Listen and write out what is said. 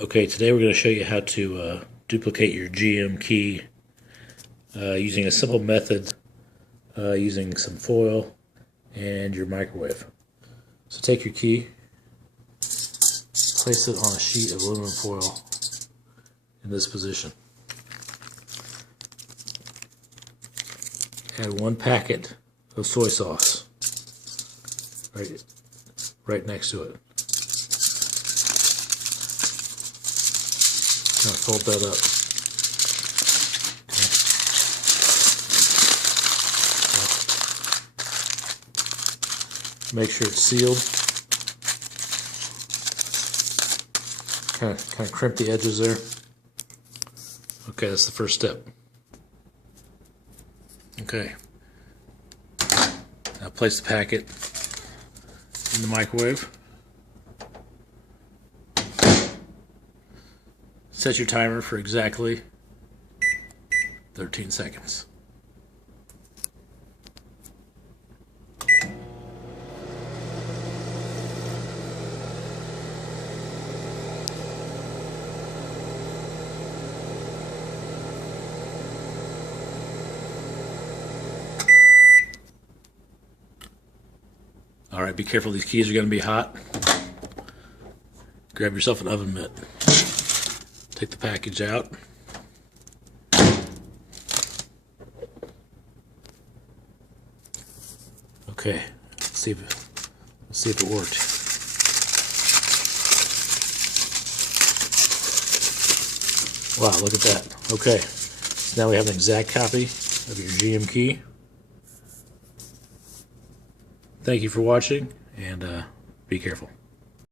Okay, today we're going to show you how to duplicate your GM key using a simple method using some foil and your microwave. So take your key, place it on a sheet of aluminum foil in this position. Add 1 packet of soy sauce right next to it. Now fold that up. Okay. Make sure it's sealed. Kind of crimp the edges there. Okay, that's the first step. Okay. Now place the packet in the microwave. Set your timer for exactly 13 seconds. All right, be careful, these keys are going to be hot. Grab yourself an oven mitt. Take the package out. Okay, let's see if it worked. Wow, look at that. Okay, so now we have an exact copy of your GM key. Thank you for watching, and be careful.